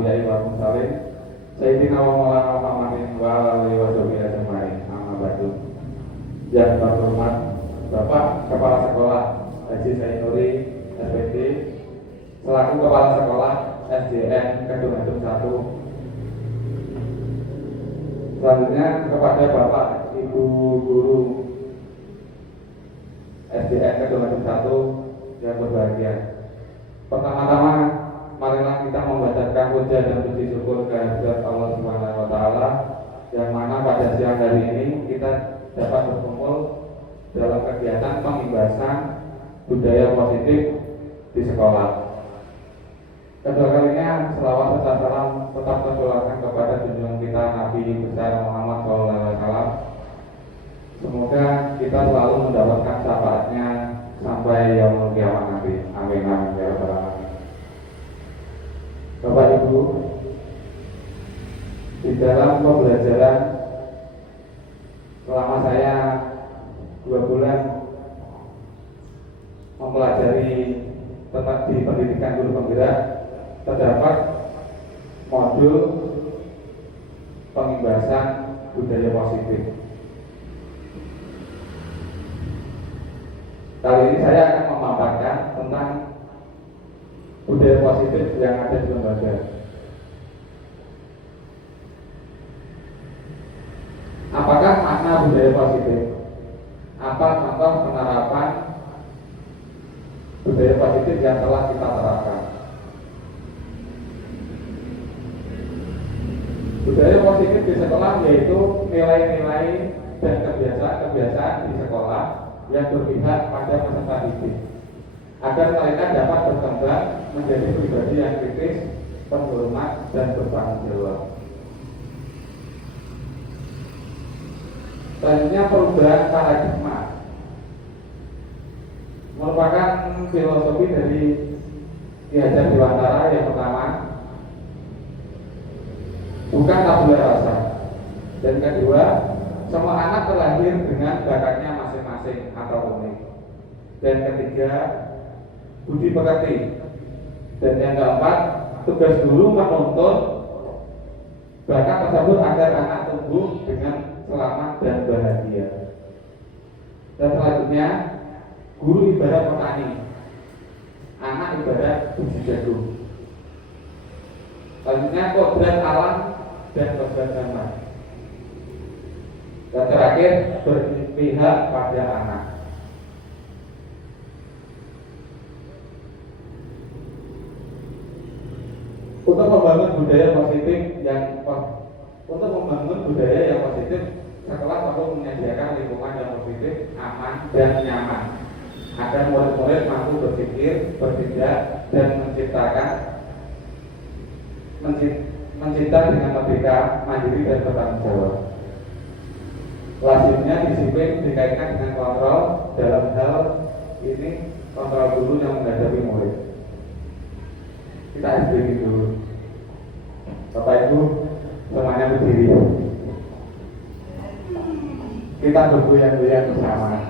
anbiya'i wal mursalin sayyidina wa maulana Muhammadin wa alihi wa sahbihi ajma'in. Amma ba'du. Yang terhormat Bapak Kepala Sekolah Haji Zainuri SPD selaku Kepala Sekolah SDN Kedung-Kedung 1. Selanjutnya kepada Bapak Ibu Guru SDN Kedung-Kedung 1 yang berbahagia. Pertama-tama marilah kita membacakan puja dan puji syukur kehadirat Allah Subhanahu wa taala yang mana pada siang hari ini kita dapat berkumpul dalam kegiatan pengimbasan budaya positif di sekolah. Kedua kalinya selawat serta salam tetap tercurahkan kepada junjungan kita Nabi besar Muhammad SAW. Semoga kita selalu mendapatkan syafaatnya sampai yaumul kiamat nanti. Amin amin ya rabbal alamin. Bapak Ibu, di dalam pembelajaran selama saya 2 bulan mempelajari tentang di pendidikan guru penggerak, terdapat modul pengimbasan budaya positif. Kali ini saya akan memaparkan tentang budaya positif yang ada di lembaga. Apakah makna budaya positif? Apa contoh penerapan budaya positif yang telah kita terapkan? Budaya positif di sekolah yaitu nilai-nilai dan kebiasaan-kebiasaan di sekolah yang berpihak pada peserta didik agar mereka dapat berkembang menjadi pribadi yang kritis, penghormat, dan bertanggung jawab. Selanjutnya perubahan paradigma merupakan filosofi dari Ki Hajar Dewantara. Yang pertama, bukan tabula rasa, dan kedua, semua anak terlahir dengan bakatnya masing-masing atau unik, dan ketiga, budi pekerti, dan yang keempat, tugas guru menuntut bakat tersebut agar anak tumbuh dengan selamat dan bahagia. Dan selanjutnya, guru ibarat petani, anak ibarat biji jagung. Selanjutnya, kodrat alam dan kodrat zaman. Dan terakhir, berpihak pada anak. Untuk membangun budaya yang positif, sekolah perlu menyediakan lingkungan yang positif, aman, dan nyaman agar murid-murid mampu berpikir, bertindak, dan mencipta dengan merdeka, mandiri, dan bertanggung jawab. Lazimnya disiplin dikaitkan dengan kontrol. Dalam hal ini kontrol guru yang menghadapi murid. Kita SBG dulu. Bapak Ibu semuanya berdiri. Kita bergoyang-goyang bersama.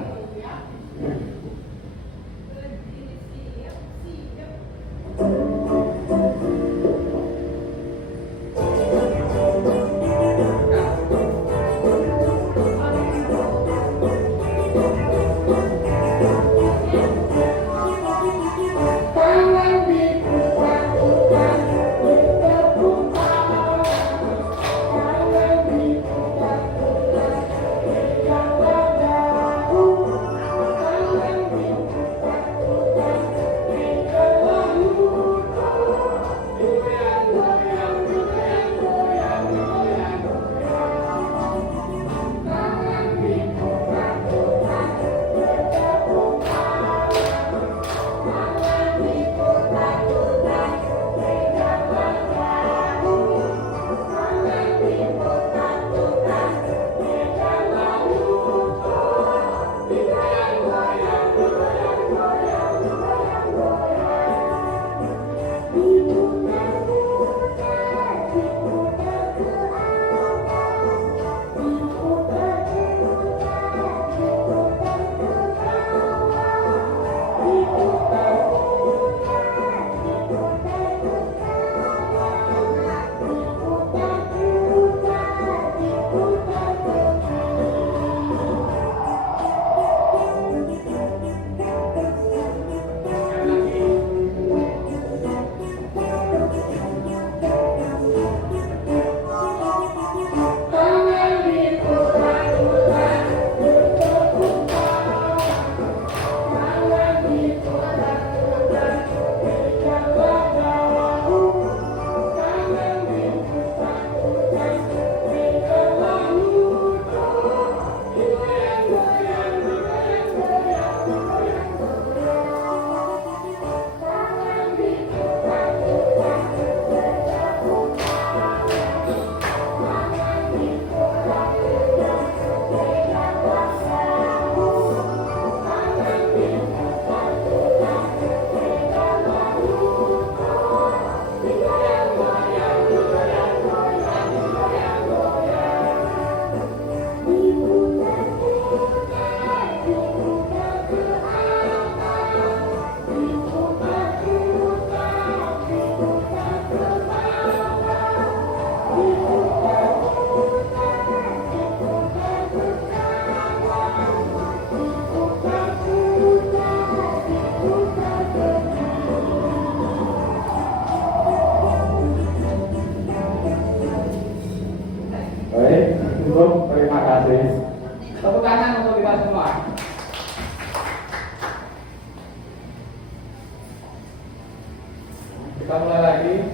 lagi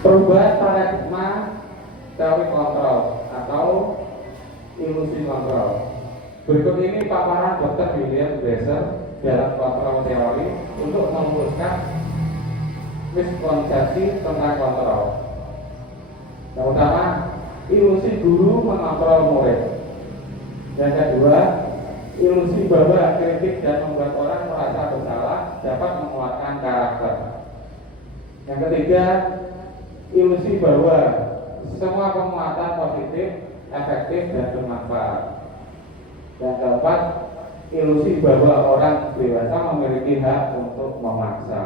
perubahan paradigma teori kontrol atau ilusi kontrol. Berikut ini paparan Dr. William Glasser dalam kontrol teori untuk memutuskan miskonsepsi tentang kontrol. Yang pertama, ilusi guru mengontrol murid. Yang kedua, ilusi bahwa kritik dan membuat orang merasa bersalah dapat menguatkan karakter. Yang ketiga, ilusi bahwa semua penguatan positif, efektif, dan bermanfaat. Yang keempat, ilusi bahwa orang dewasa memiliki hak untuk memaksa.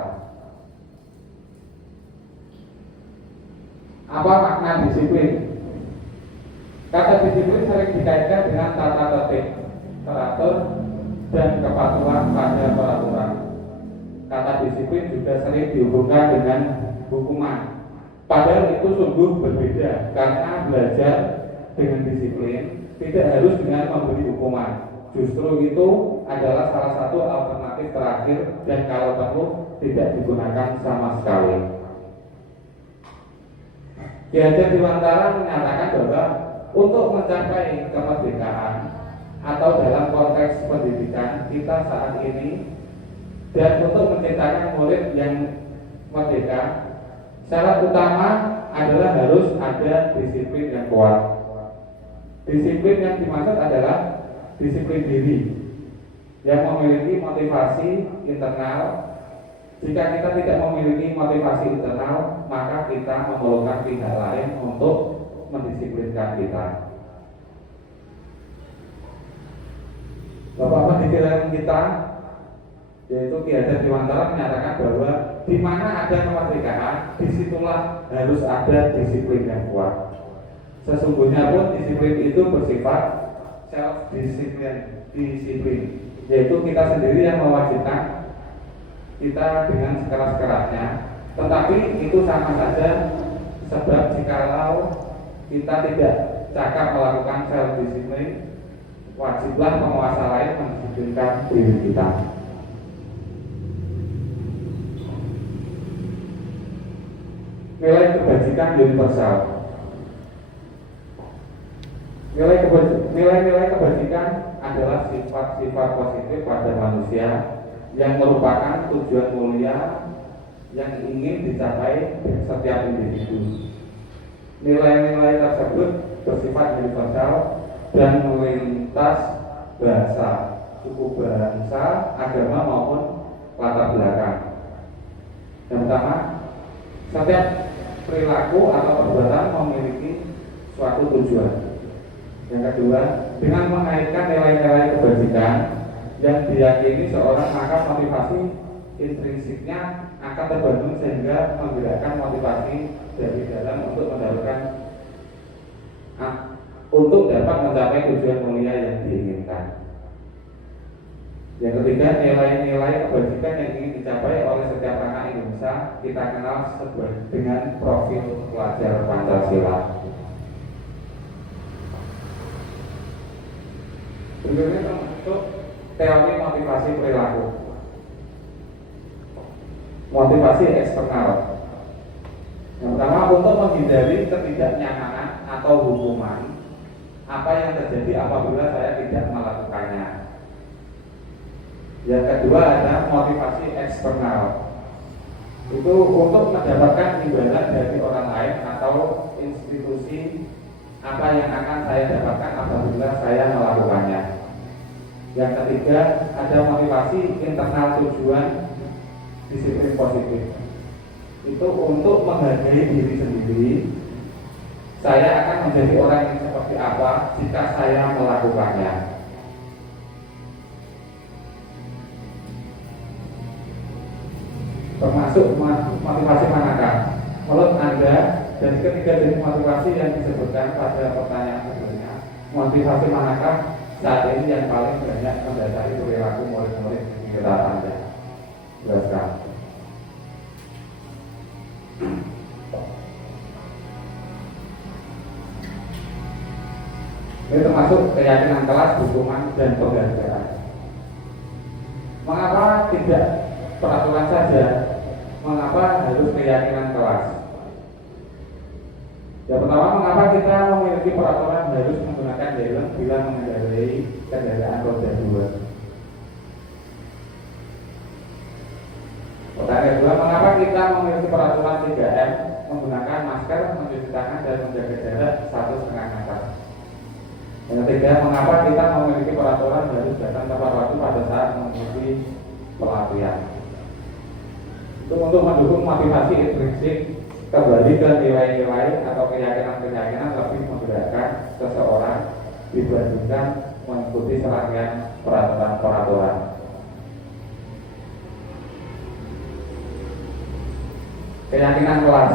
Apa makna disiplin? Kata disiplin sering dikaitkan dengan tata tertib, teratur, dan kepatuhan pada peraturan. Kata disiplin juga sering dihubungkan dengan hukuman. Padahal itu sungguh berbeda, karena belajar dengan disiplin tidak harus dengan memberi hukuman. Justru itu adalah salah satu alternatif terakhir dan kalau perlu tidak digunakan sama sekali. Ki Hajar Dewantara menyatakan bahwa untuk mencapai kemerdekaan atau dalam konteks pendidikan kita saat ini dan untuk menciptakan murid yang merdeka, syarat utama adalah harus ada disiplin yang kuat. Disiplin yang dimaksud adalah disiplin diri yang memiliki motivasi internal. Jika kita tidak memiliki motivasi internal, maka kita memerlukan pihak lain untuk mendisiplinkan kita. Bapak pendidikan kita, yaitu Ki Hajar Dewantara menyatakan bahwa di mana ada kemerdekaan, disitulah harus ada disiplin yang kuat. Sesungguhnya pun disiplin itu bersifat disiplin, yaitu kita sendiri yang mewajibkan kita dengan sekeras-kerasnya. Tetapi itu sama saja, sebab jikalau kita tidak cakap melakukan self disiplin, wajiblah penguasa lain mendisiplinkan diri kita. Nilai kebajikan universal. Nilai-nilai kebajikan adalah sifat-sifat positif pada manusia yang merupakan tujuan mulia yang ingin dicapai setiap individu. Nilai-nilai tersebut bersifat universal dan melintas bahasa, suku bangsa, agama maupun latar belakang. Yang pertama, setiap perilaku atau perbuatan memiliki suatu tujuan. Yang kedua, dengan mengaitkan nilai-nilai kebajikan yang diyakini seorang, maka motivasi intrinsiknya akan terbangun sehingga menggerakkan motivasi dari dalam untuk dapat mencapai tujuan mulia yang diinginkan. Yang ketiga, nilai-nilai kebajikan yang ingin dicapai oleh setiap anak Indonesia kita kenal dengan profil pelajar Pancasila. Berikutnya termasuk teori motivasi perilaku. Motivasi eksternal. Yang pertama, untuk menghindari ketidaknyamanan atau hukuman, apa yang terjadi apabila saya tidak melakukannya. Yang kedua ada motivasi eksternal. Itu untuk mendapatkan imbalan dari orang lain atau institusi, apa yang akan saya dapatkan apabila saya melakukannya. Yang ketiga ada motivasi internal, tujuan disiplin positif. Itu untuk menghargai diri sendiri. Saya akan menjadi orang yang seperti apa jika saya melakukannya. Termasuk motivasi manakah? Menurut Anda, dari ketiga jenis motivasi yang disebutkan pada pertanyaan sebelumnya, motivasi manakah saat ini yang paling banyak mendasari perilaku murid-murid di sekitar Anda? Jelaskan. Ini termasuk keyakinan kelas, hukuman, dan penghargaan. Mengapa tidak peraturan saja, mengapa harus keyakinan kelas? Yang pertama, mengapa kita memiliki peraturan harus menggunakan helm bila mengendarai kendaraan roda 2? Pertanyaan kedua, mengapa kita memiliki peraturan 3M menggunakan masker, mencuci tangan, dan menjaga jarak 1,5 meter? Yang ketiga, mengapa kita memiliki peraturan harus datang tepat waktu pada saat mengikuti pelatihan? Itu untuk mendukung motivasi intrinsik kembali ke nilai-nilai atau keyakinan-keyakinan lebih menggerakkan seseorang dibandingkan mengikuti serangkaian peraturan-peraturan. Keyakinan kelas.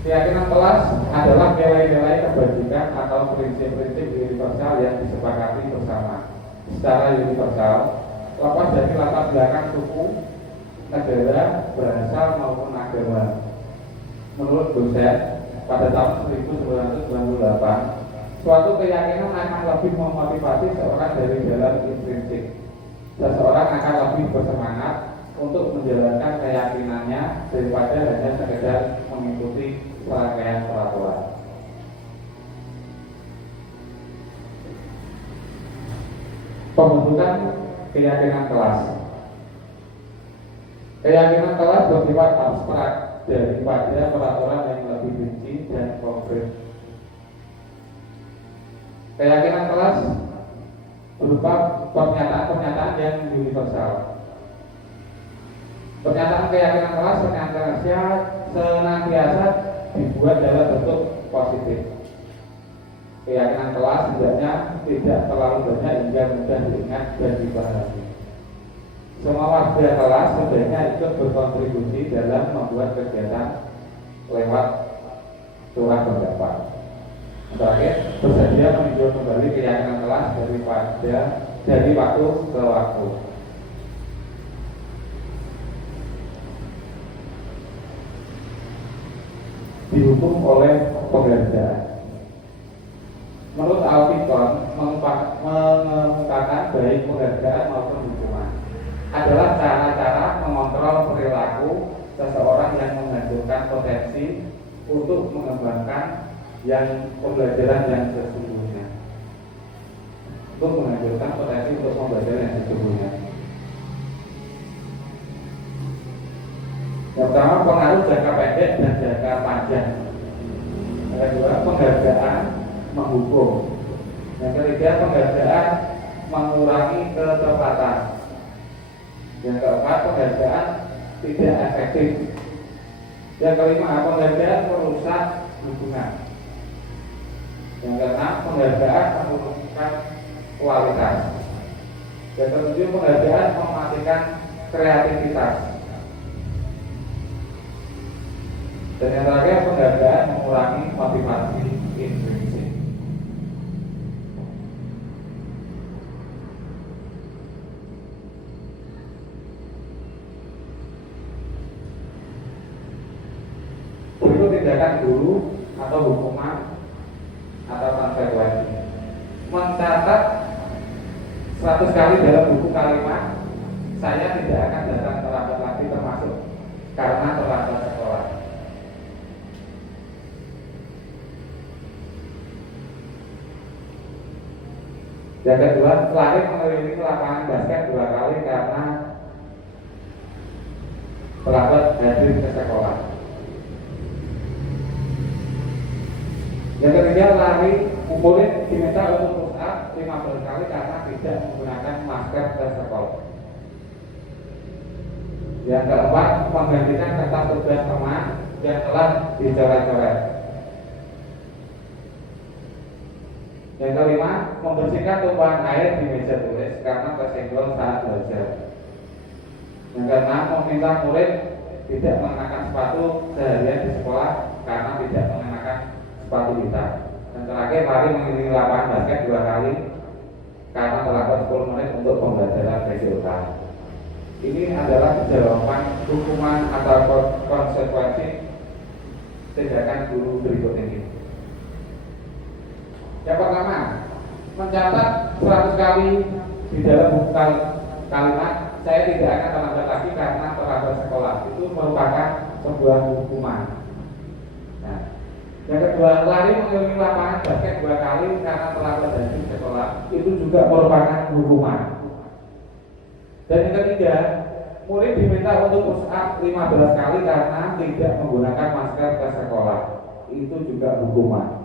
Keyakinan kelas adalah nilai-nilai kebajikan atau prinsip-prinsip universal yang disepakati bersama secara universal, lepas dari latar belakang suku, negara, bahasa maupun agama. Menurut dosen, pada tahun 1998, suatu keyakinan akan lebih memotivasi seorang dari dalam intrinsik. Seseorang akan lebih bersemangat untuk menjalankan keyakinannya daripada hanya sekedar mengikuti serangkaian peraturan. Pembentukan keyakinan kelas. Keyakinan kelas bersifat abstrak daripada peraturan yang lebih rinci dan konkret. Keyakinan kelas berupa pernyataan-pernyataan yang universal. Pernyataan keyakinan kelas senantiasa dibuat dalam bentuk positif. Keyakinan kelas hendaknya tidak terlalu banyak hingga mudah diingat dan dipahami. Semua warga kelas sebenarnya ikut berkontribusi dalam membuat kegiatan lewat surah pendapat. Terakhir, bersedia meninjau kembali keyakinan kelas dari waktu ke waktu. Dihukum oleh penghargaan. Menurut Alfikon, mengungkapkan baik penghargaan maupun hukuman adalah cara-cara mengontrol perilaku seseorang yang menghasilkan potensi untuk mengembangkan yang pembelajaran yang sesungguhnya. Untuk menghasilkan potensi untuk pembelajaran yang sesungguhnya. Yang pertama, pengaruh jangka pendek dan jangka panjang. Yang kedua, penghargaan menghukum. Yang ketiga, penghargaan mengurangi ketepatan. Yang keempat, penghargaan tidak efektif. Yang kelima, penghargaan merusak hubungan. Yang keenam, penghargaan menurunkan kualitas. Yang ketujuh, penghargaan mematikan kreativitas. Dan yang terakhir, penghargaan mengurangi motivasi intrinsik. Berikut tindakan guru atau hukuman atau konsekuensi. Mencatat 100 kali dalam buku kalimat, saya tidak akan datang terlambat lagi termasuk karena terlambat sekolah. Yang kedua, lari mengelilingi lapangan basket 2 kali karena terlambat hadir ke sekolah. Yang ketiga, lari mumpulin diminta untuk push up 15 kali karena tidak menggunakan masker ke sekolah. Yang keempat, menggantikan kertas tugas teman yang telah dicoret-coret. Yang kelima, membersihkan tumpahan air di meja tulis karena tersenggol saat belajar. Yang keenam, meminta murid tidak mengenakan sepatu seharian di sekolah karena tidak mengenakan sepatu hitam. Dan terakhir, lari mengelilingi lapangan basket 2 kali karena terlambat 10 menit untuk pembelajaran resultan. Ini adalah jawaban hukuman atau konsekuensi tindakan guru berikut ini. Yang pertama, mencatat 100 kali di dalam buku kalimat saya tidak akan terlambat lagi karena terlambat sekolah itu merupakan sebuah hukuman. Nah, yang kedua, lari mengelilingi lapangan basket 2 kali karena terlambat dari sekolah itu juga merupakan hukuman. Dan yang ketiga, murid diminta untuk push up 15 kali karena tidak menggunakan masker ke sekolah itu juga hukuman.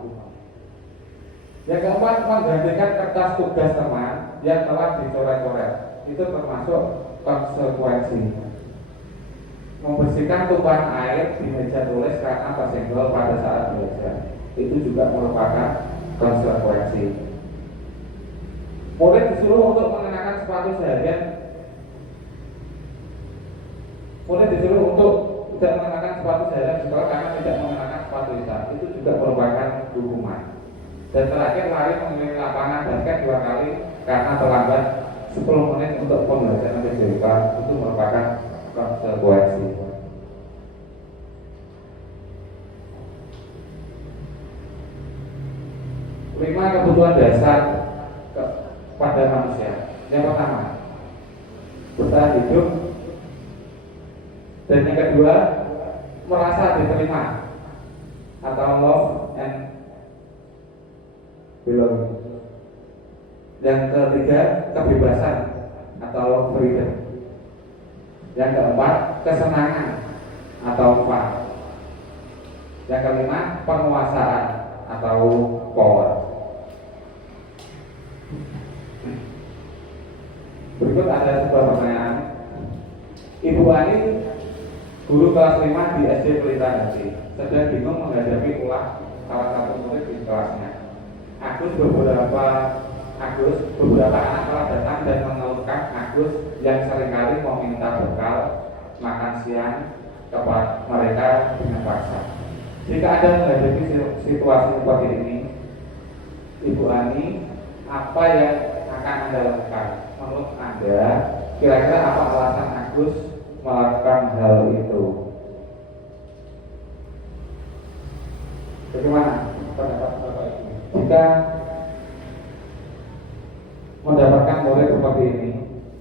Yang keempat, menggantikan kertas tugas teman yang telah dicoret-coret itu termasuk konsekuensi. Membersihkan tumpahan air di meja tulis karena tersenggol pada saat belajar itu juga merupakan konsekuensi. Murid disuruh untuk mengenakan sepatu seharian. Murid disuruh untuk tidak mengenakan sepatu seharian di sekolah karena tidak mengenakan sepatu hitam itu juga merupakan hukuman. Dan terakhir, lari mengelilingi lapangan basket 2 kali karena terlambat 10 menit untuk pembelajaran PJK itu merupakan konsekuensi. 5 kebutuhan dasar pada manusia. Yang pertama, bertahan hidup. Dan yang kedua, merasa diterima atau love and belonging. Yang ketiga, kebebasan atau freedom. Yang keempat, kesenangan atau fun. Yang kelima, penguasaan atau power. Berikut ada sebuah pertanyaan. Ibu Ani, guru kelas 5 di SD Pelita Hati, sedang bingung menghadapi ulah salah satu murid di kelasnya. Beberapa anak telah datang dan mengeluhkan Agus yang seringkali meminta bekal makan siang kepada mereka dengan paksa. Jika Anda menghadapi situasi seperti ini, Ibu Ani, apa yang akan Anda lakukan? Menurut Anda, kira-kira apa alasan Agus melakukan hal itu? Bagaimana pendapat Bapak Ibu? Jika mendapatkan murid seperti ini,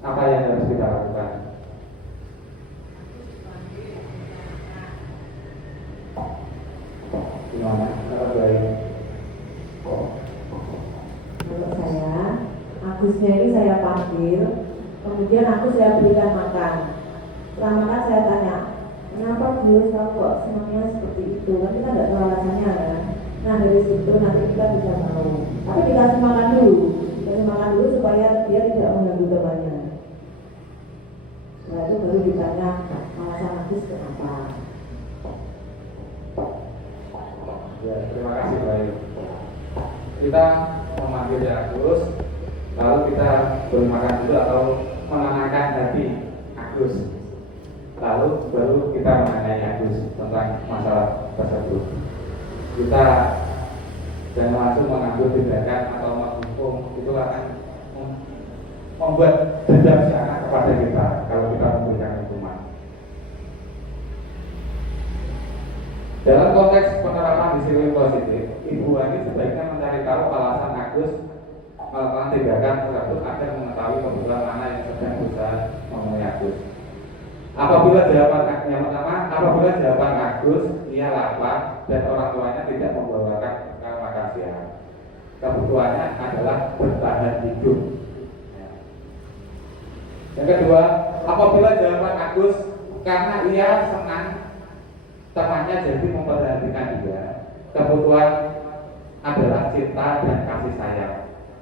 apa yang harus kita lakukan? Gimana? Menurut saya, Agusnya ini saya panggil, kemudian saya berikan makan. Setelah makan saya tanya, kenapa Gus kamu kok semuanya seperti itu? Kan kita tidak tahu alasannya kan? Nah dari situ nanti kita bisa tahu. Tapi dikasih makan dulu supaya dia tidak mengganggu temannya. Setelah itu baru ditanya alasan Agus kenapa. Ya, terima kasih Pak Ayu. Kita memanggil Agus, lalu kita beri makan dulu atau menenangkan hati Agus. Lalu baru kita menanyai Agus tentang masalah tersebut. Kita jangan langsung mengambil tindakan atau menghukum, itu akan membuat dendam si anak kepada kita kalau kita memberikan hukuman. Dalam konteks penerapan disiplin positif, Ibu Ani sebaiknya mencari tahu alasan Agus melakukan tindakan tersebut agar mengetahui kebetulan mana yang sedang berusaha memenuhi Agus. Apabila jawaban Agus ia lapar dan orang tuanya tidak membawakan bekal makan siang, kebutuhannya adalah bertahan hidup. Yang kedua, apabila jawaban Agus karena ia senang temannya jadi memperhatikan dia, kebutuhan adalah cinta dan kasih sayang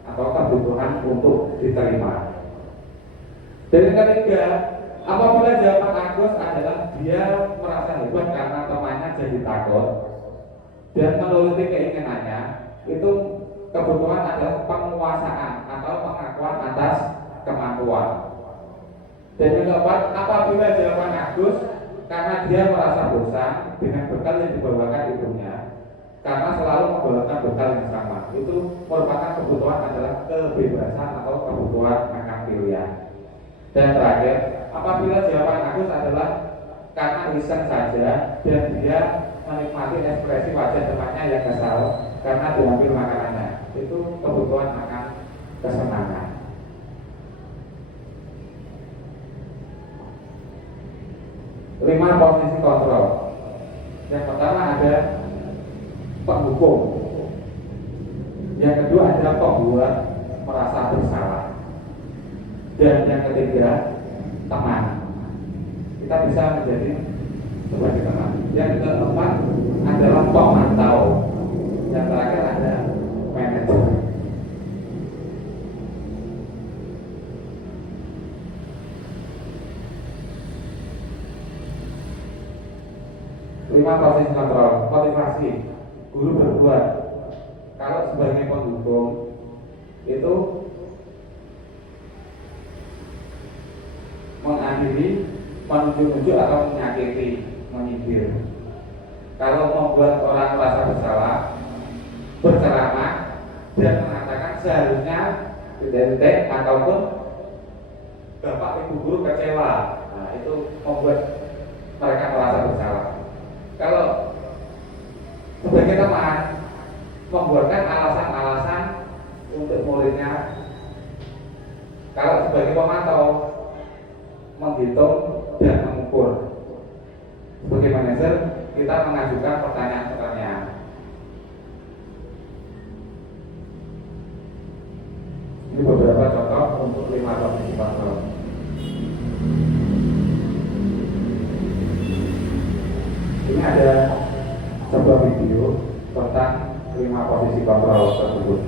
atau kebutuhan untuk diterima. Dan yang ketiga, apabila jawaban Agus adalah dia merasa hebat karena temannya jadi takut dan menuruti keinginannya, itu kebutuhan adalah penguasaan atau pengakuan atas kemampuan. Dan yang keempat, apabila jawaban Agus karena dia merasa bosan dengan bekal yang dibawakan ibunya, karena selalu membawakan bekal yang sama, itu merupakan kebutuhan adalah kebebasan atau kebutuhan makan pilihan. Dan terakhir, apabila jawaban Agus adalah karena iseng saja dan dia menikmati ekspresi wajah temannya yang kesal karena diambil makanannya, itu kebutuhan makan kesenangan. 5 posisi kontrol. Yang pertama ada penghukum. Yang kedua ada pembuat merasa bersalah. Dan yang ketiga teman. Kita bisa menjadi sebagai teman. Yang keempat adalah pemantau. Yang terakhir ada manajer. Lima posisi kontrol. Motivasi guru berbuat. Kalau sebagai pendukung itu mengakhiri, menunjuk-nunjuk atau menyakiti, menyindir. Kalau membuat orang merasa bersalah, berceramah dan mengatakan seharusnya titik ataupun bapak ibu guru kecewa. Nah, itu membuat mereka merasa bersalah. Kalau sebagai teman membuatkan alasan-alasan untuk muridnya. Kalau sebagai pemantau menghitung dan mengukur. Sebagai manajer kita mengajukan pertanyaan-pertanyaan. Ini beberapa contoh untuk 5 posisi kontrol. Ini ada sebuah video tentang 5 posisi kontrol tersebut.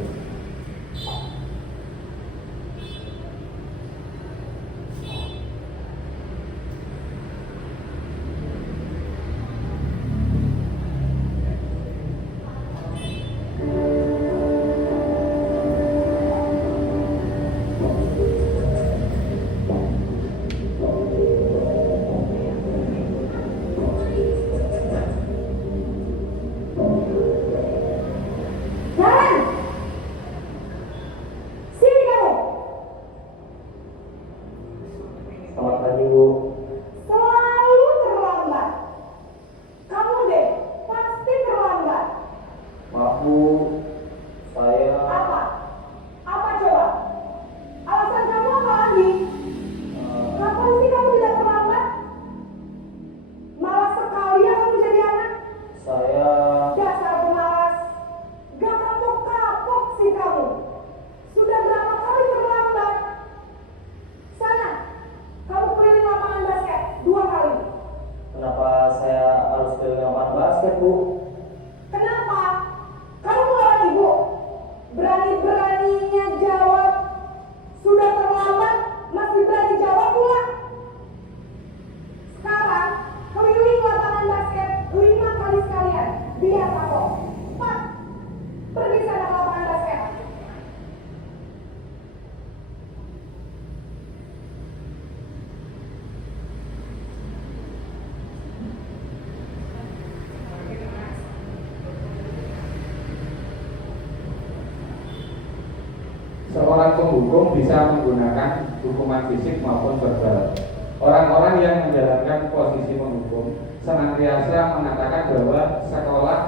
Seorang penghukum bisa menggunakan hukuman fisik maupun verbal. Orang-orang yang menjalankan posisi penghukum senantiasa mengatakan bahwa sekolah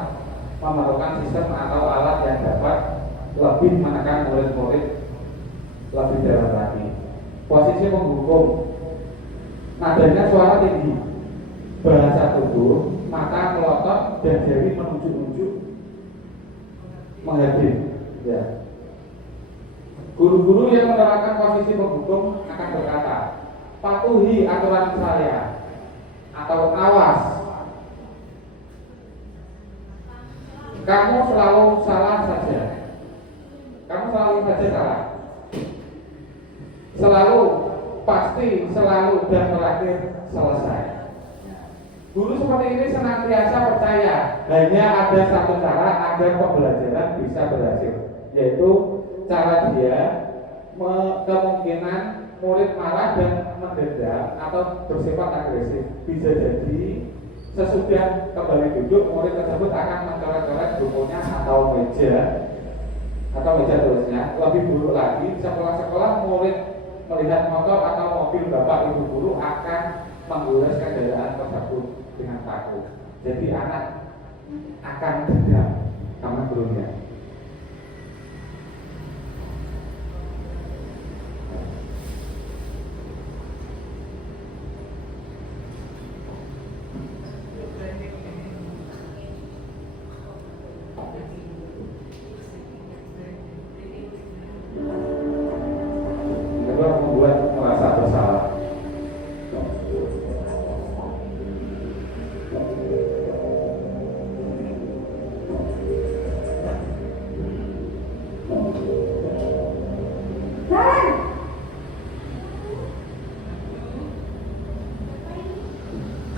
memerlukan sistem atau alat yang dapat lebih menekan murid-murid lebih dalam lagi. Posisi penghukum, nadanya suara tinggi, bahasa tubuh, mata melotot dan jari menunjuk-nunjuk menghadiri. Ya. Guru-guru yang menerapkan posisi penghukum akan berkata, patuhi aturan saya, atau awas, kamu selalu salah saja, kamu selalu saja salah, selalu, pasti, selalu, dan terakhir selesai. Guru seperti ini senantiasa percaya hanya ada satu cara agar pembelajaran bisa berhasil, yaitu cara dia kemungkinan murid marah dan mendendam atau bersifat agresif. Bisa jadi sesudah kembali duduk murid tersebut akan mencoret-coret bukunya atau meja tulisnya. Lebih buruk lagi, sekolah-sekolah murid melihat motor atau mobil bapak ibu guru akan menggores kendaraan tersebut dengan takut. Jadi anak akan dendam sama gurunya.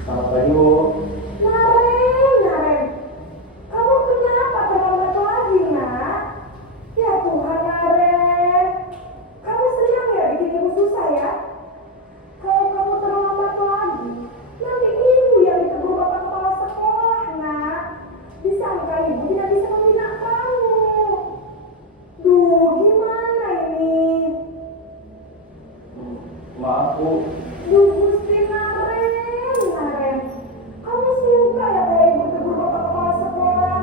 Selamat pagi, Bu. Naren, kamu kenapa terlambat lagi, nak? Ya Tuhan, Naren, kamu sering ya bikin ibu susah ya? Kalau kamu terlambat lagi, nanti ibu yang ditegur bapak kepala sekolah, nak. Disangka ibu tidak bisa membina kamu. Duh, gimana ini? Maaf, Bu. Duh, Gusti Naren, kamu suka ya kalau ibu tegur bapak kepala sekolah?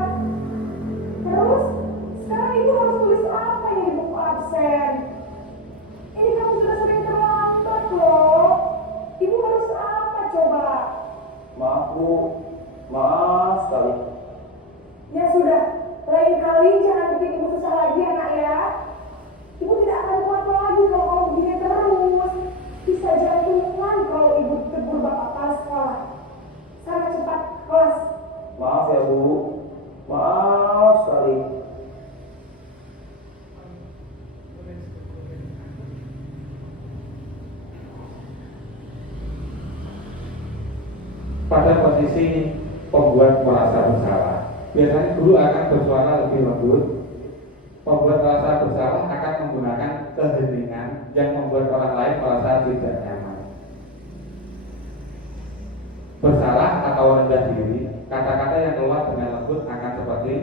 Terus, sekarang ibu harus tulis apa ini di buku absen? Ini kamu sudah sering terlambat loh. Ibu harus apa coba? Maaf, Bu. Maaf sekali. Ya sudah, lain kali jangan bikin ibu susah lagi ya nak ya. Ibu tidak akan kuat lagi kalau kamu begini terus. Bisa jantungan kalau ibu tegur bapak kepala sekolah. Sana cepat ke kelas. Maaf ya, Bu. Maaf sekali. Pada posisi pembuat merasa bersalah, biasanya guru akan bersuara lebih lembut. Pembuat merasa bersalah akan menggunakan keheningan yang membuat orang lain merasa tidak nyaman. Bersalah atau rendah diri, kata-kata yang keluar dengan lembut akan seperti,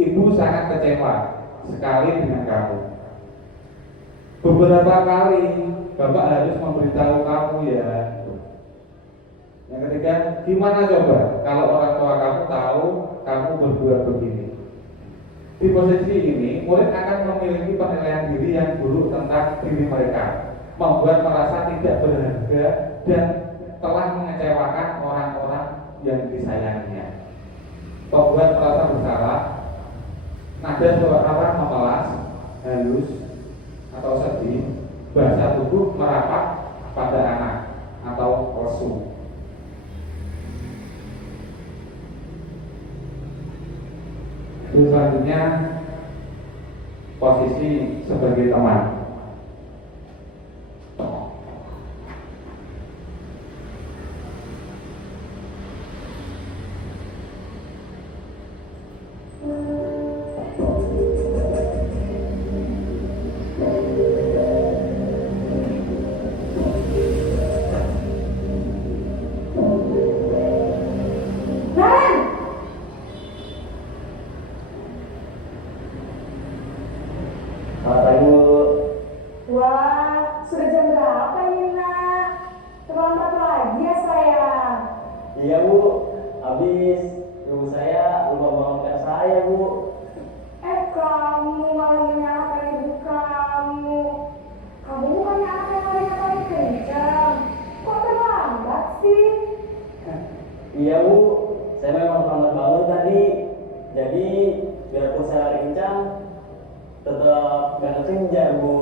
ibu sangat kecewa sekali dengan kamu. Beberapa kali bapak harus memberitahu kamu ya. Yang ketiga, gimana coba kalau orang tua kamu tahu kamu berbuat begini? Di posisi ini, murid akan memiliki penilaian diri yang buruk tentang diri mereka, membuat merasa tidak berharga dan telah mengecewakan orang-orang yang disayanginya. Pembuat merasa bersalah, nada suara memelas, halus, atau sedih, bahasa tubuh merapat pada anak atau lesu. Selanjutnya, posisi sebagai teman. Naren! Selamat pagi, Bu. Wah, sudah jam berapa ini nak? Terlambat lagi ya sayang. Iya, Bu. Habis ibu saya lupa bangunkan saya, Bu. Kamu malah menyalahkan ibu kamu. Kamu bukannya anak yang larinya paling kencang. Kok terlambat sih? Iya, Bu. Saya memang terlambat bangun tadi. Jadi, biarpun saya lari kencang, tetap gak kekejar, Bu.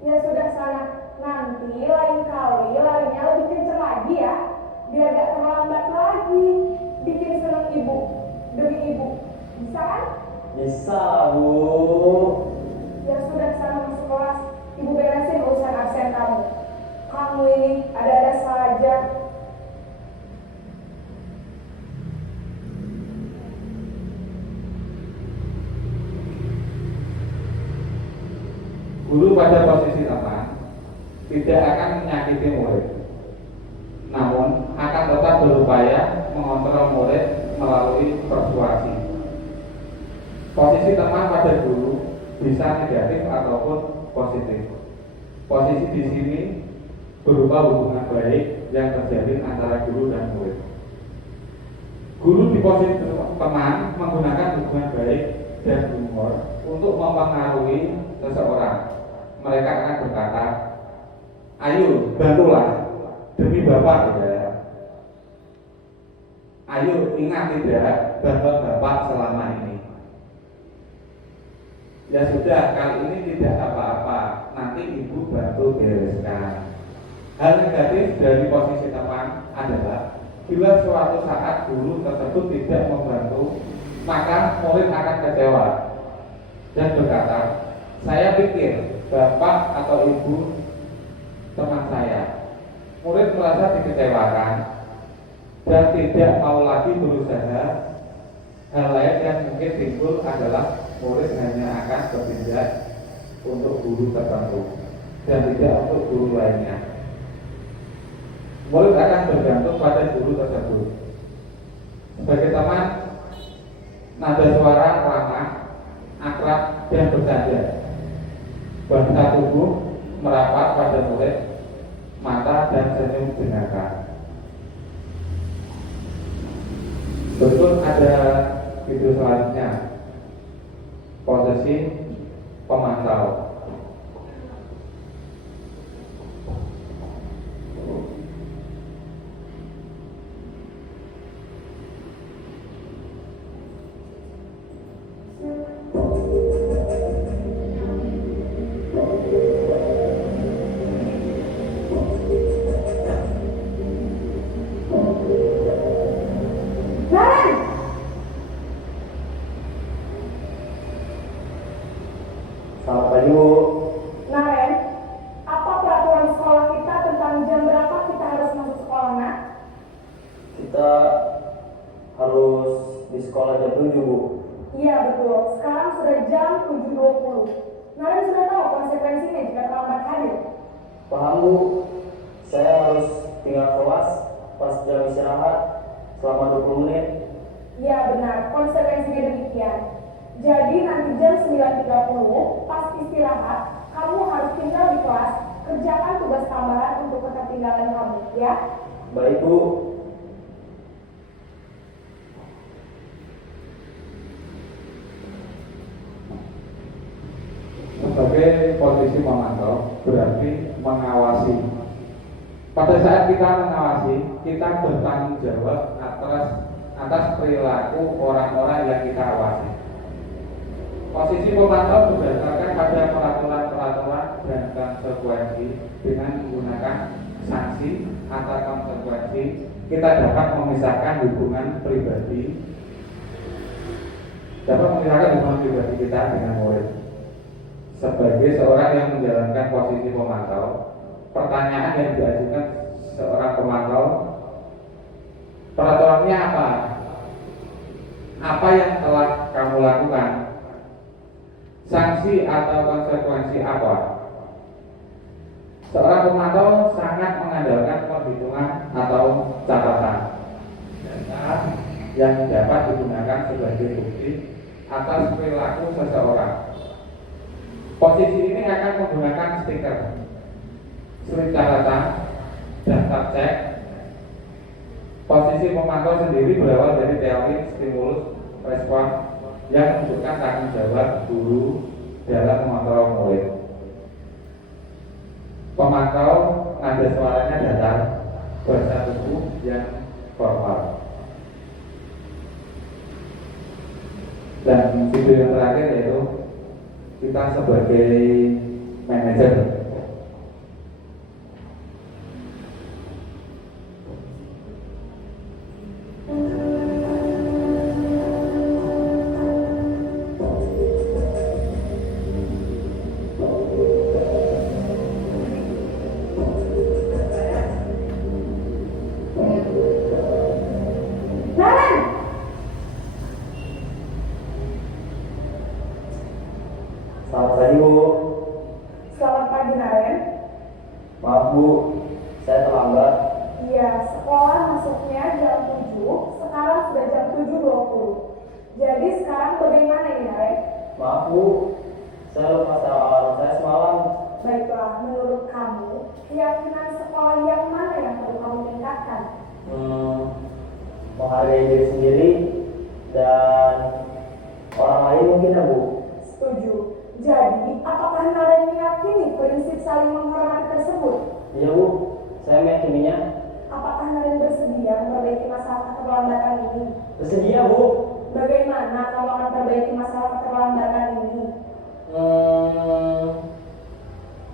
Ya sudah sana. Nanti lain kali larinya lebih kencang lagi ya. Biar gak terlambat lagi. Bikin seneng ibu. Demi ibu. Bisa kan? Bisa, Bu. Ya sudah sana masuk kelas. Ibu beresin urusan absen kamu. Kamu ini ada-ada saja. Guru pada posisi teman tidak akan menyakiti murid, namun akan tetap berupaya mengontrol murid melalui persuasi. Posisi teman pada guru bisa negatif ataupun positif. Posisi di sini berupa hubungan baik yang terjadi antara guru dan murid. Guru di posisi teman menggunakan hubungan baik dan humor untuk mempengaruhi seseorang. Mereka akan berkata, ayo bantulah demi bapak ya. Ayo ingat tidak bantuan bapak selama ini. Ya sudah, kali ini tidak apa-apa, nanti ibu bantu bereskan. Hal negatif dari posisi teman adalah bila suatu saat guru tersebut tidak membantu, maka murid akan kecewa dan berkata, saya pikir bapak atau ibu teman saya. murid merasa dikecewakan dan tidak mau lagi berusaha. Hal lain yang mungkin timbul adalah murid hanya akan berpindah untuk guru tertentu dan tidak untuk guru lainnya. Murid akan bergantung pada guru tersebut. Sebagai teman, nada suara ramah, akrab, dan bercanda. Bahasa tubuh merapat pada murid, mata dan senyum jenaka. Berikut ada video selanjutnya. Posisi pemantau. Naren! Selamat pagi, Bu. Naren, apa peraturan sekolah kita tentang jam berapa kita harus masuk sekolah, nak? Kita harus di sekolah jam 7, Bu. Iya betul, sekarang sudah jam 7.20. Naren sudah tahu konsekuensinya jika terlambat hadir. Paham, Bu. Saya harus tinggal kelas pas jam istirahat selama 20 menit. Iya benar, konsekuensinya demikian. Jadi nanti jam 9.30 pas istirahat, kamu harus tinggal di kelas, kerjakan tugas tambahan untuk ketertinggalan kamu, ya? Baik, Bu. Sebagai posisi memantau berarti mengawasi. Pada saat kita mengawasi, kita bertanggung jawab atas perilaku orang-orang yang kita awasi. Posisi pemantau berdasarkan pada peraturan-peraturan dan konsekuensi. Dengan menggunakan sanksi atau konsekuensi, kita dapat memisahkan hubungan pribadi kita dengan murid. Sebagai seorang yang menjalankan posisi pemantau, pertanyaan yang diajukan seorang pemantau, peraturannya apa? Apa yang telah kamu lakukan? Sanksi atau konsekuensi apa? Seorang pemantau sangat mengandalkan perhitungan atau catatan data yang dapat digunakan sebagai bukti atas perilaku seseorang. Posisi ini akan menggunakan stiker, surat catatan, daftar cek. Posisi pemantau sendiri berawal dari teori stimulus respon yang menunjukkan tanggung jawab guru dalam mengontrol murid. Pemantau nada suaranya datar, bahasa tubuh yang formal. Dan video yang terakhir yaitu kita sebagai manajer. Naren! Selamat pagi, Bu. Selamat pagi, Naren. Maaf, Bu. Saya terlambat. Iya, sekolah masuknya jam 7, sekarang sudah jam 7.20. Jadi sekarang bagaimana ini, Naren? Maaf, Bu. Saya lupa setel alarm saya semalam. Baiklah, menurut kamu, keyakinan sekolah yang mana yang perlu kamu tingkatkan? Menghargai diri sendiri dan orang lain mungkin, ya, Bu. Setuju. Jadi, apakah Naren meyakini prinsip saling menghormati tersebut? Iya, Bu. Saya meyakininya. Apakah Naren bersedia memperbaiki masalah keterlambatan ini? Bersedia, Bu. Bagaimana kamu akan perbaiki masalah keterlambatan ini?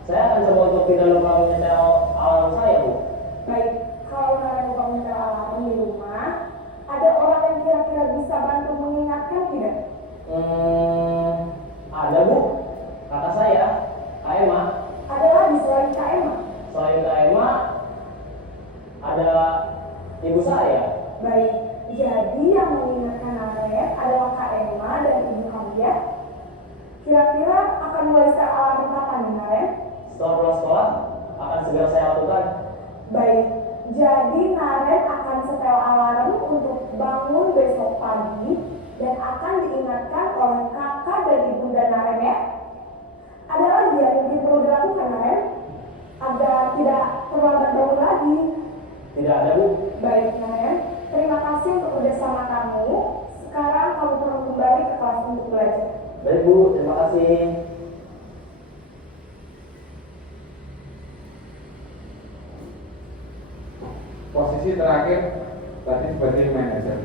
Saya akan coba untuk tidak lupa menyetel alarm saya, Bu. Baik, kalau Naren lupa menyetel alarm di rumah, ada orang yang kira-kira bisa bantu mengingatkan tidak? Ada, Bu. Kata saya, Kak Emma. Ada lagi selain Kak Emma? Selain Kak Emma, ada ibu saya. Baik, jadi yang mengingatkan Naren adalah Kak Emma dan Ibu Hamdia. Kira-kira akan mulai setel alarm kapan nih, Naren? Setelah pulang sekolah, akan segera saya lakukan. Baik, jadi Naren akan setel alarm untuk bangun besok pagi dan akan diingatkan oleh kakak dan ibunda Naren ya. Ada lagi yang mungkin perlu dilakukan Naren agar tidak terlambat bangun lagi? Tidak ada, Bu. Baik Naren, terima kasih untuk kerjasama kamu. Sekarang kamu perlu kembali ke kelas untuk belajar. Baik, Bu. Terima kasih. Posisi terakhir tadi sebagai manajer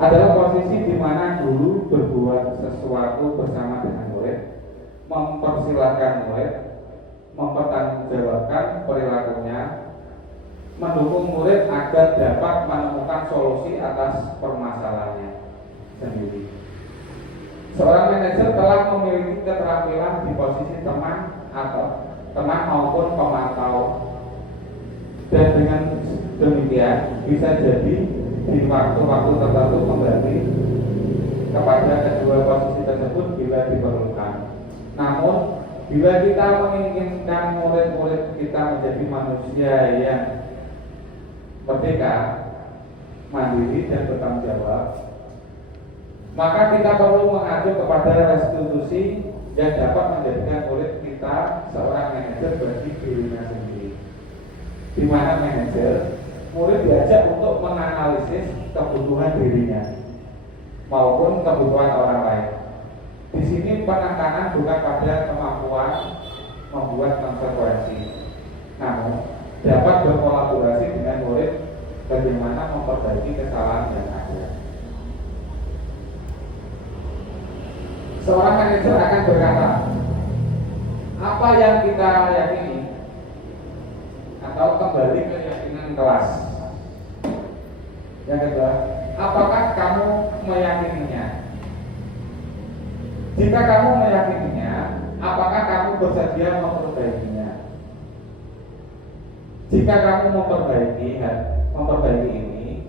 adalah posisi di mana guru berbuat sesuatu bersama dengan murid, mempersilahkan murid, mempertanggungjawabkan perilakunya, mendukung murid agar dapat menemukan solusi atas permasalahannya sendiri. Seorang manajer telah memiliki keterampilan di posisi teman maupun pemantau, dan dengan demikian bisa jadi di waktu-waktu tertentu kembali kepada kedua posisi tersebut bila diperlukan. Namun bila kita menginginkan murid-murid kita menjadi manusia yang merdeka, mandiri dan bertanggung jawab, maka kita perlu mengacu kepada restitusi yang dapat menjadikan murid kita seorang manajer bagi dirinya sendiri, di mana manajer murid diajak untuk menganalisis kebutuhan dirinya maupun kebutuhan orang lain. Di sini penekanan bukan pada kemampuan membuat konsekuensi, namun dapat berkolaborasi dengan murid bagaimana memperbaiki kesalahan yang ada. Seorang manajer akan berkata, apa yang kita yakini, atau kembali ke keyakinan kelas. Yang kedua, apakah kamu meyakininya? Jika kamu meyakininya, apakah kamu bersedia memperbaikinya? Jika kamu memperbaiki ini,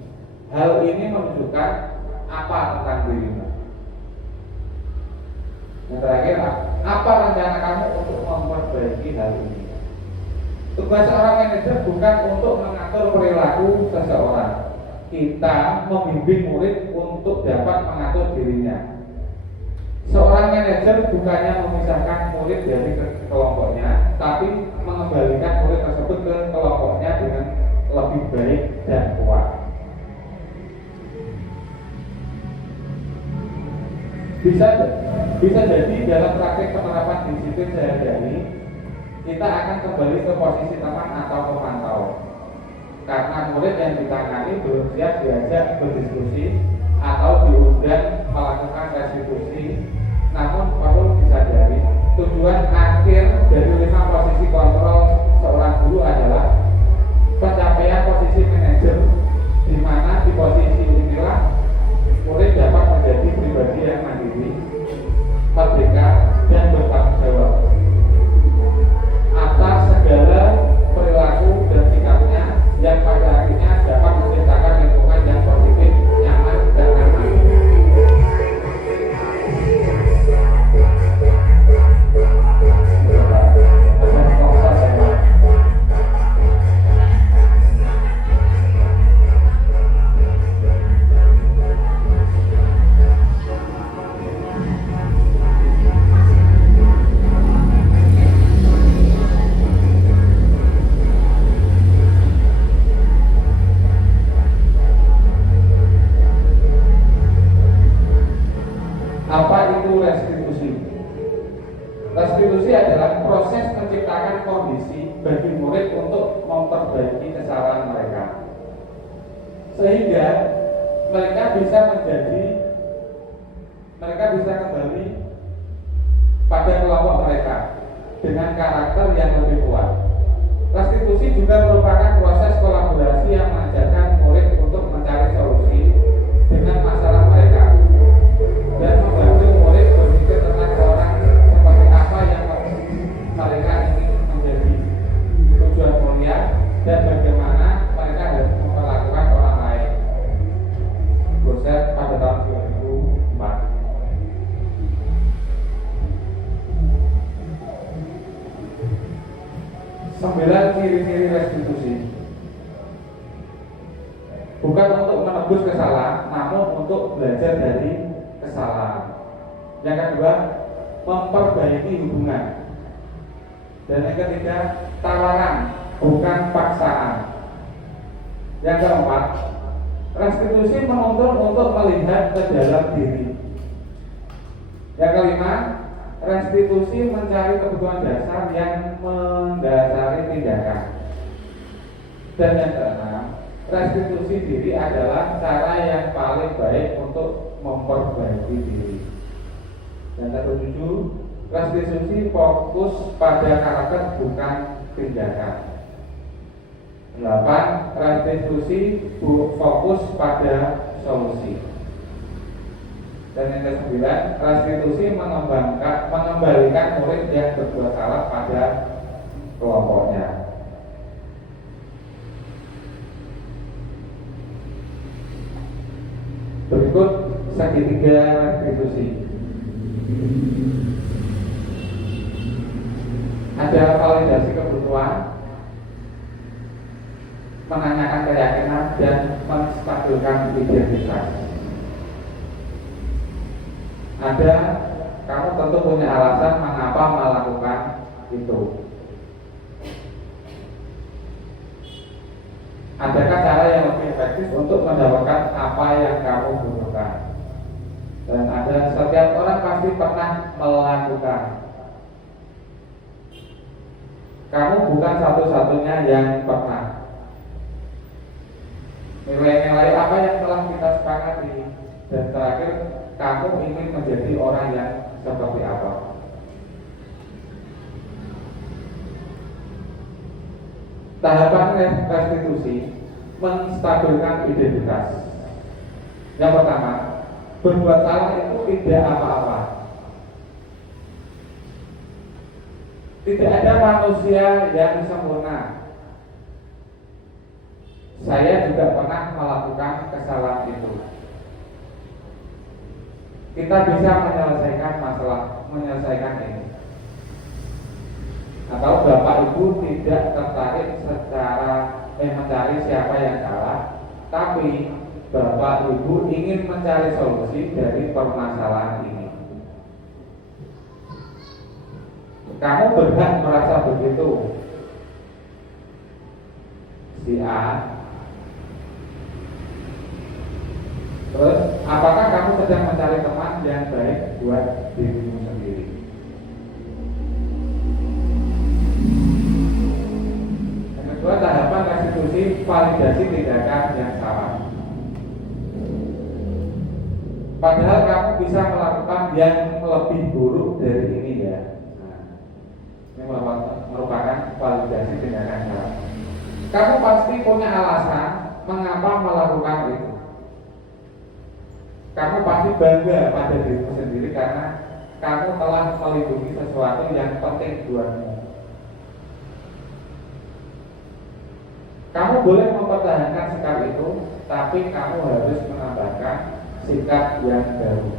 hal ini menunjukkan apa tentang dirimu? Yang terakhir, apa rencana kamu untuk memperbaiki hal ini? Tugas seorang manajer bukan untuk mengatur perilaku seseorang. Kita membimbing murid untuk dapat mengatur dirinya. Seorang manajer bukannya memisahkan murid dari kelompoknya, tapi mengembalikan murid tersebut ke kelompoknya dengan lebih baik dan kuat. Bisa jadi dalam praktik penerapan disiplin sehari-hari kita akan kembali ke posisi teman atau pemantau, karena murid yang ditangani belum siap diajak berdiskusi atau diundang melakukan restitusi. Namun perlu disadari, tujuan akhir dari 5 posisi kontrol seorang guru adalah pencapaian posisi manajer, di mana di posisi inilah murid dapat menjadi pribadi yang mandiri, merdeka, dan bertanggung jawab atas segala perilaku dan sikapnya yang pada akhirnya dapat menciptakan lingkungan yang positif, nyaman, dan aman. Apa itu restitusi? Restitusi adalah proses menciptakan kondisi bagi murid untuk memperbaiki kesalahan mereka, sehingga mereka bisa kembali pada kelompok mereka dengan karakter yang lebih kuat. Restitusi juga merupakan proses kolaborasi yang mengajarkan murid untuk mencari solusi dengan masalah mereka dan membantu murid berpikir tentang orang seperti apa yang mereka ingin menjadi tujuan mulia dan bagaimana Bukan untuk menebus kesalahan, namun untuk belajar dari kesalahan. Yang kedua, memperbaiki hubungan. Dan yang ketiga, tawaran, bukan paksaan. Yang keempat, restitusi menuntut untuk melihat ke dalam diri. Yang kelima, restitusi mencari kebutuhan dasar yang mendasari tindakan. Dan yang keenam, restitusi diri adalah cara yang paling baik untuk memperbaiki diri. Dan yang ketujuh, restitusi fokus pada karakter bukan tindakan. 8. Restitusi fokus pada solusi. Dan yang ke-9, restitusi mengembalikan murid yang berbuat salah pada kelompoknya. Berikut segitiga restitusi. Ada validasi kebutuhan, menanyakan keyakinan, dan menstabilkan identitas. Ada, kamu tentu punya alasan mengapa melakukan itu. Adakah cara yang lebih efektif untuk mendapatkan apa yang kamu butuhkan? Dan ada, setiap orang pasti pernah melakukan. Kamu bukan satu-satunya yang pernah. Nilai-nilai apa yang telah kita sepakati? Dan terakhir, kamu ingin menjadi orang yang seperti apa? Tahapan restitusi menstabilkan identitas. Yang pertama, berbuat salah itu tidak apa-apa. Tidak ada manusia yang sempurna. Saya juga pernah melakukan kesalahan itu. Kita bisa menyelesaikan ini. Atau Bapak Ibu tidak tertarik mencari siapa yang salah, tapi Bapak Ibu ingin mencari solusi dari permasalahan ini. Kamu berhak merasa begitu. Si A. Terus, apakah kamu sedang mencari teman yang baik buat dirimu sendiri? Yang kedua, tahapan restitusi validasi tindakan yang salah. Padahal kamu bisa melakukan yang lebih buruk dari ini ya. Ini merupakan validasi tindakan salah. Kamu pasti punya alasan mengapa melakukan itu. Kamu pasti bangga pada dirimu sendiri karena kamu telah melindungi sesuatu yang penting buatmu. Kamu boleh mempertahankan sikap itu, tapi kamu harus menambahkan sikap yang baru.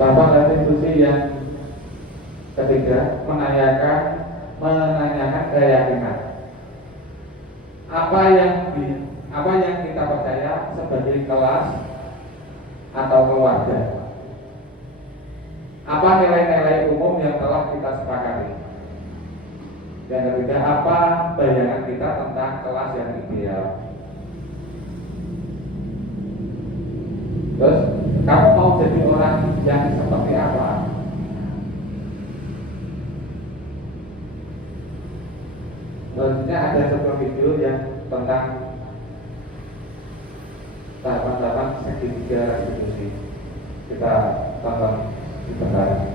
Tahapan restitusi yang ketiga, menanyakan keyakinan. Apa yang kita percaya sebagai kelas atau keluarga? Apa nilai-nilai umum yang telah kita sepakati? Yang ketiga, apa bayangan kita tentang kelas yang ideal? Terus, kamu mau jadi orang yang seperti apa? Selanjutnya ada sebuah video yang tentang tahapan-tahapan segitiga restitusi. Kita tonton sebentar.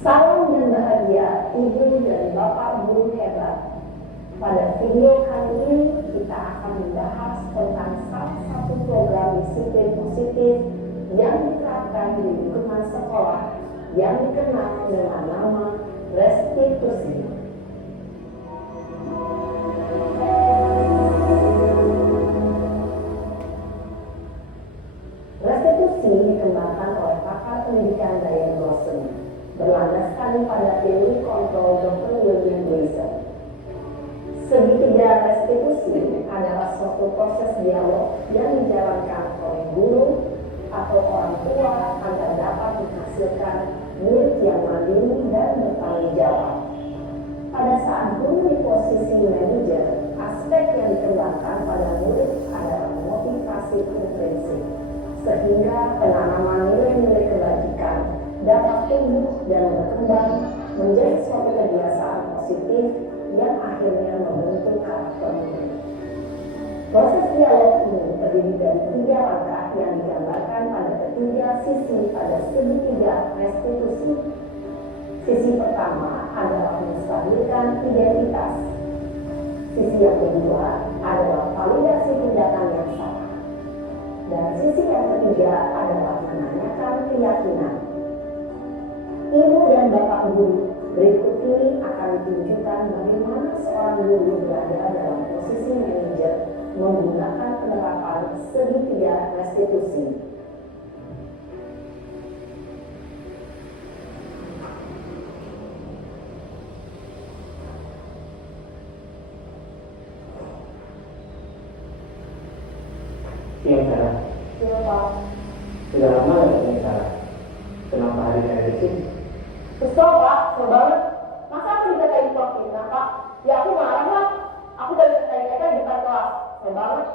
Salam dan bahagia Ibu dan Bapak Guru hebat. Pada video kali ini kita akan membahas tentang salah satu program disiplin positif yang diterapkan di lingkungan sekolah yang dikenal dengan nama restitusi. tulisan. Segitiga restitusi adalah suatu proses dialog yang dijalankan oleh guru atau orang tua agar dapat menghasilkan murid yang mandiri dan bertanggung jawab. Pada saat guru di posisi manajer, aspek yang dikembangkan pada murid adalah motivasi intrinsik, sehingga penanaman nilai-nilai kebajikan dapat tumbuh dan berkembang menjadi suatu kebiasaan positif yang akhirnya membentuk karakter murid. Proses dialog ini terdiri dari 3 langkah yang digambarkan pada ketiga sisi pada segitiga restitusi. Sisi pertama adalah menstabilkan identitas. Sisi yang kedua adalah validasi tindakan yang salah. Dan sisi yang ketiga adalah menanyakan keyakinan. Ibu dan bapak guru, berikut ini akan ditunjukkan bagaimana seorang guru berada dalam posisi manajer menggunakan penerapan segitiga restitusi. Siang Sarah. Iya Pak. Sudah lama nggak ketemu Sarah? Kenapa hari ini ada di sini? Kesel Pak, kesel banget. Masa aku dikatain Pak Fitnah Pak? Ya aku marah lah. Aku udah dikatain mereka di depan kelas. Kesel banget.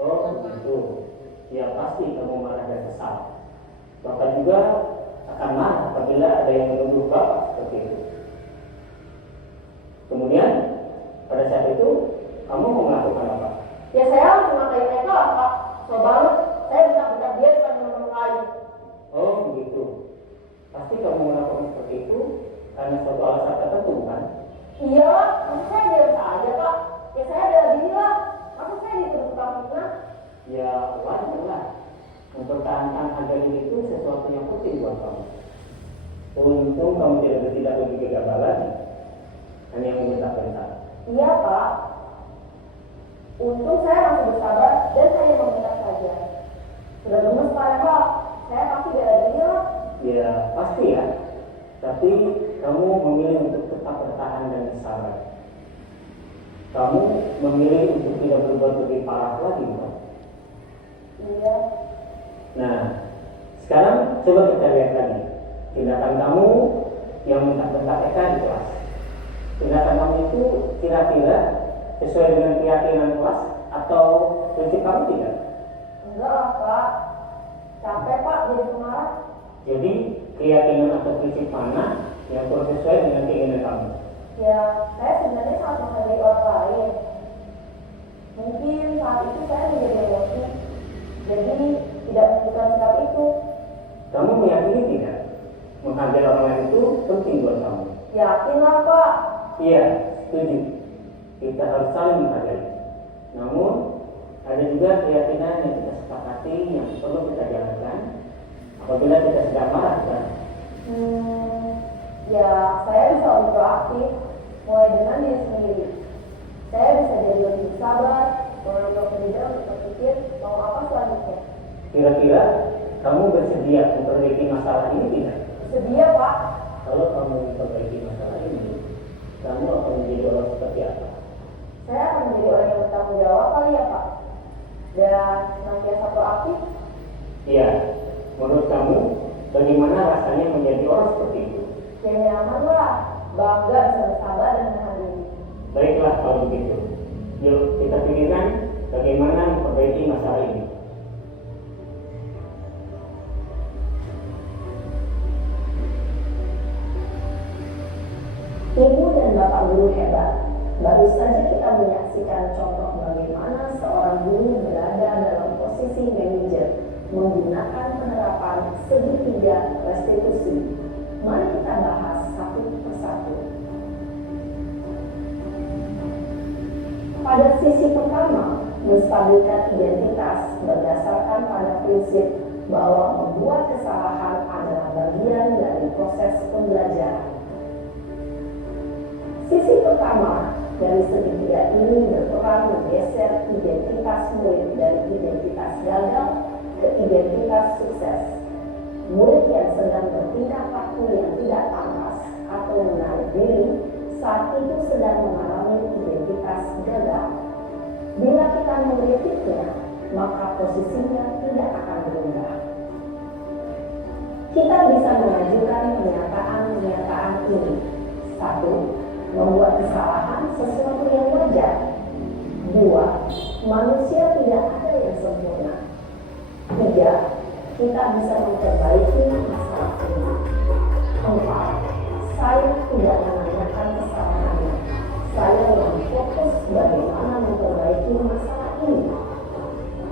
Oh begitu. Ya pasti kamu marah dan kesal. Bapak juga akan marah apabila ada yang menuduh Bapak seperti itu. Kemudian pada saat itu kamu mau melakukan apa? Ya saya langsung ngatain mereka lah Pak. Kesel banget. Saya bisa bentak dia bukan teman-teman lain. Oh begitu. Pasti kamu melakukan seperti itu karena suatu alasan tertentu kan? Iya lah, maksud saya biasa aja Pak. Ya saya bela diri lah. Maksud saya dituduh Pak Fitnah. Ya wajar lah. Mempertahankan harga diri itu sesuatu yang penting buat kamu. Untung kamu tidak lebih kegabalan, hanya membentak-bentak. Iya Pak. Untung saya masih bersabar dan hanya meminta saja. Sudah gemes Pak ya Pak. Saya pasti bela diri lah. Ya pasti ya. Tapi kamu memilih untuk tetap bertahan dan bersabar. Kamu memilih untuk tidak berbuat lebih parah lagi, bukan? Iya. Nah, sekarang coba kita lihat lagi tindakan kamu yang bentak-bentak Eka di kelas. Tindakan kamu itu kira-kira sesuai dengan keyakinan kelas atau prinsip kamu tidak? Enggak lah Pak. Capek Pak jadi pemarah. Jadi keyakinan atau prinsip mana yang kurang sesuai dengan keinginan kamu? Ya, saya sebenarnya sangat menghargai orang lain. Mungkin saat itu saya menjadi emosi. Jadi tidak menunjukkan sikap itu. Kamu meyakini tidak? Menghargai orang lain itu penting buat kamu. Yakin lah Pak. Iya, setuju. Kita harus saling menghargai. Namun ada juga keyakinan yang kita sepakati yang perlu kita jalankan apabila kita sedang marah kan? Ya saya bisa lebih proaktif. Mulai dengan diri sendiri. Saya bisa jadi lebih sabar, mengambil pendidikan untuk berpikir mau apa selanjutnya. Kira-kira kamu bersedia memperbaiki masalah ini tidak? Sedia Pak. Kalau kamu memperbaiki masalah ini, kamu akan menjadi orang seperti apa? Saya akan menjadi orang yang bertanggung jawab kali ya Pak. Dan senantiasa proaktif. Iya, menurut kamu bagaimana rasanya menjadi orang seperti itu? Ya nyaman lah, bangga bisa bersabar dan menahan diri. Baiklah kalau begitu. Yuk kita pikirkan bagaimana memperbaiki masalah ini. Ibu dan bapak guru hebat. Baru saja kita menyaksikan contoh bagaimana seorang guru berada dalam posisi manajer menggunakan penerapan segitiga restitusi. Mari kita bahas satu persatu. Pada sisi pertama, menstabilkan identitas berdasarkan pada prinsip bahwa membuat kesalahan adalah bagian dari proses pembelajaran. Sisi pertama dari segitiga ini berperan menggeser identitas murid dari identitas gagal ke identitas sukses. Murid yang sedang bertingkah laku yang tidak pantas atau menarik diri saat itu sedang mengalami identitas gagal. Bila kita mengkritiknya, maka posisinya tidak akan berubah. Kita bisa mengajukan pernyataan-pernyataan ini. 1. Membuat kesalahan sesuatu yang wajar. 2. Manusia tidak ada yang sempurna. 3. Kita bisa memperbaiki masalah ini. 4. Saya tidak menanyakan kesalahannya. Saya lebih fokus bagaimana memperbaiki masalah ini.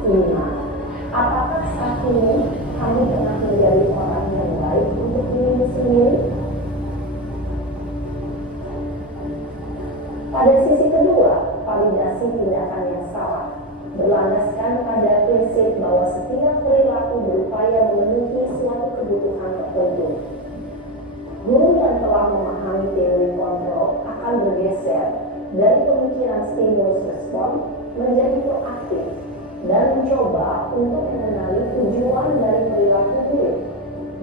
5. Apakah saat ini kamu tengah menjadi orang yang baik untuk dirimu sendiri? Pada sisi kedua, validasi tindakan yang salah berlandaskan pada prinsip bahwa setiap perilaku berupaya memenuhi suatu kebutuhan tertentu. Guru yang telah memahami teori kontrol akan bergeser dari pemikiran stimulus respon menjadi proaktif dan mencoba untuk mengenali tujuan dari perilaku murid,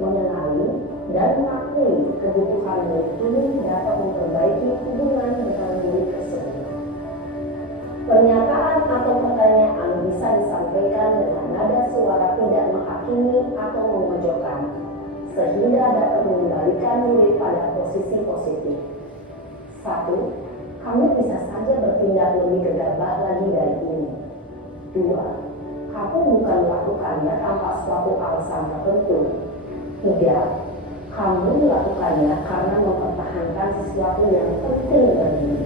mengenali dan mengakui kebutuhan murid ini dapat memperbaiki hubungan dengan murid tersebut. Pernyataan atau pertanyaan bisa disampaikan dengan nada suara tidak menghakimi atau memojokkan, sehingga dapat mengembalikan murid pada posisi positif. 1. Kamu bisa saja bertindak lebih gegabah lagi dari ini. 2. Kamu bukan melakukannya tanpa suatu alasan tertentu. 3. Kamu melakukannya karena mempertahankan sesuatu yang penting bagimu.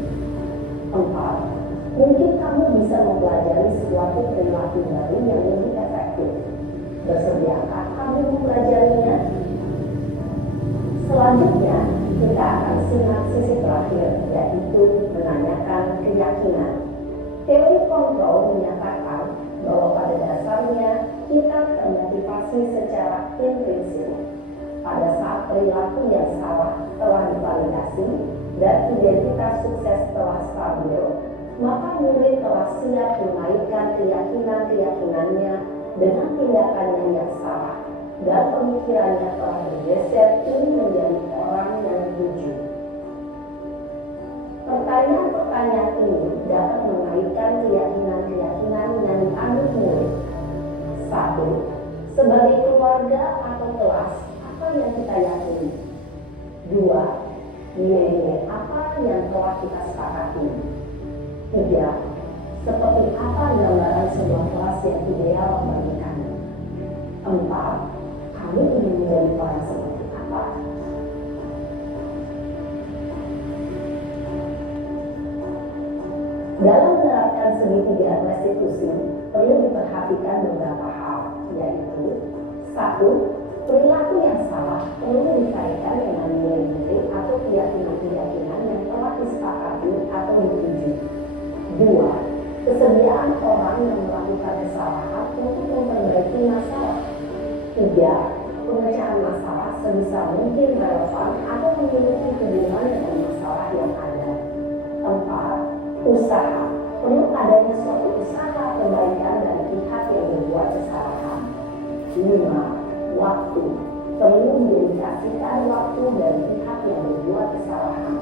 4. Mungkin kamu bisa mempelajari sesuatu perilaku baru yang lebih efektif. Bersediakah kamu mempelajarinya? Selanjutnya, kita akan simak sisi terakhir, yaitu menanyakan keyakinan. Teori kontrol menyatakan bahwa pada dasarnya kita termotivasi secara intrinsik. Pada saat perilaku yang salah telah divalidasi dan identitas sukses telah stabil, maka murid telah siap menaikkan keyakinan-keyakinannya dengan tindakannya yang salah, dan pemikirannya telah bergeser ingin menjadi orang yang jujur. Pertanyaan-pertanyaan ini dapat menaikkan keyakinan-keyakinan yang dianut murid. 1. Sebagai keluarga atau kelas, apa yang kita yakini? 2. Nilai-nilai apa yang telah kita sepakati? 3. Seperti apa gambaran sebuah kelas yang ideal bagi kami? 4. Kami ingin menjadi orang seperti apa? Dalam menerapkan segitiga restitusi, perlu diperhatikan beberapa hal, yaitu 1. Perilaku yang salah perlu dikaitkan dengan nilai-nilai atau keyakinan-keyakinan yang telah disepakati atau dituju. 2. Kesediaan orang yang melakukan kesalahan untuk memperbaiki masalah. 3. Pemecahan masalah sebisa mungkin relevan atau memiliki hubungan dengan masalah yang ada. 4. Usaha. Perlu adanya suatu usaha perbaikan dari pihak yang berbuat kesalahan. 5. Waktu. Perlu mendedikasikan waktu dari pihak yang berbuat kesalahan.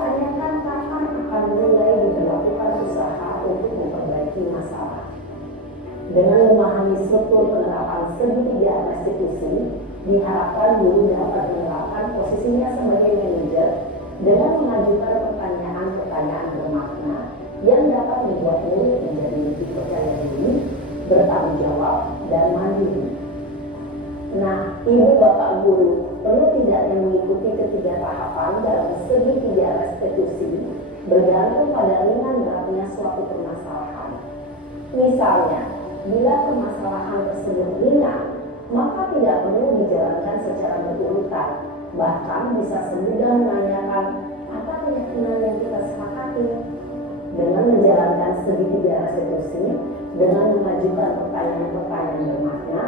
Tanyakan kapan akan mulai dilakukan usaha untuk memperbaiki masalah. Dengan memahami struktur penerapan segitiga restitusi, diharapkan guru dapat menerapkan posisinya sebagai manajer dengan mengajukan pertanyaan-pertanyaan bermakna yang dapat membuat murid menjadi lebih percaya diri, bertanggung jawab, dan mandiri. Nah, ibu bapak guru perlu tidaknya mengikuti ketiga tahapan dalam segitiga restitusi bergantung pada ringan beratnya suatu permasalahan. Misalnya, bila permasalahan tersebut ringan, maka tidak perlu dijalankan secara berurutan. Bahkan bisa semudah menanyakan apa keyakinan yang kita sepakati. Dengan menjalankan segitiga restitusi, dengan mengajukan pertanyaan-pertanyaan bermakna,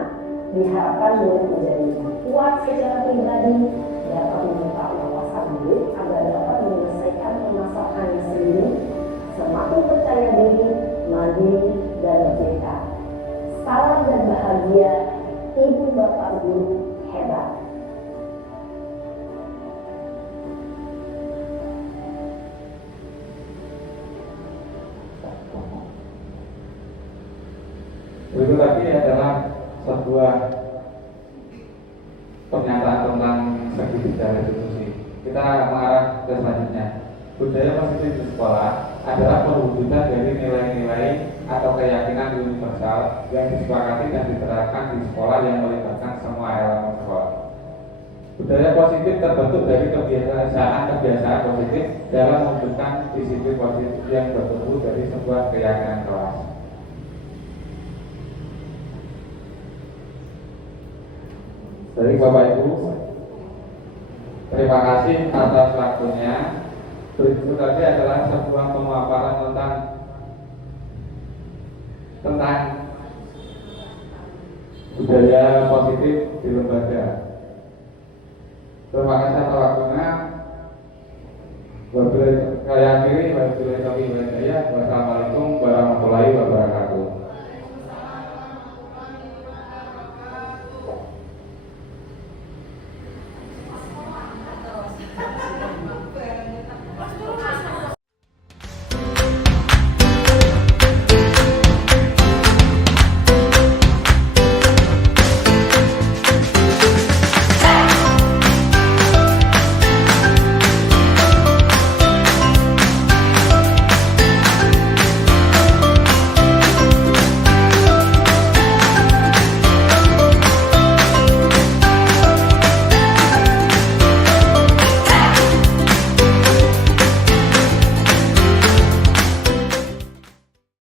diharapkan murid menjadi kuat secara pribadi, dapat membuka wawasan diri agar dapat menyelesaikan permasalahannya sendiri, semakin percaya diri, mandiri, dan merdeka. Salam dan bahagia, ibu bapak guru hebat. Itu tadi adalah sebuah pernyataan tentang segi budaya institusi. Kita mengarah ke selanjutnya. Budaya positif di sekolah adalah perwujudan dari nilai-nilai atau keyakinan universal yang disepakati dan diterapkan di sekolah yang melibatkan semua elemen sekolah. Budaya positif terbentuk dari kebiasaan positif dalam mewujudkan disiplin positif yang bertumbuh dari sebuah keyakinan kelas. Dari Bapak Ibu, terima kasih atas waktunya. Berikut tadi adalah sebuah pemaparan tentang budaya positif di lembaga. Terima kasih atas waktunya. Wassalamualaikum warahmatullahi wabarakatuh.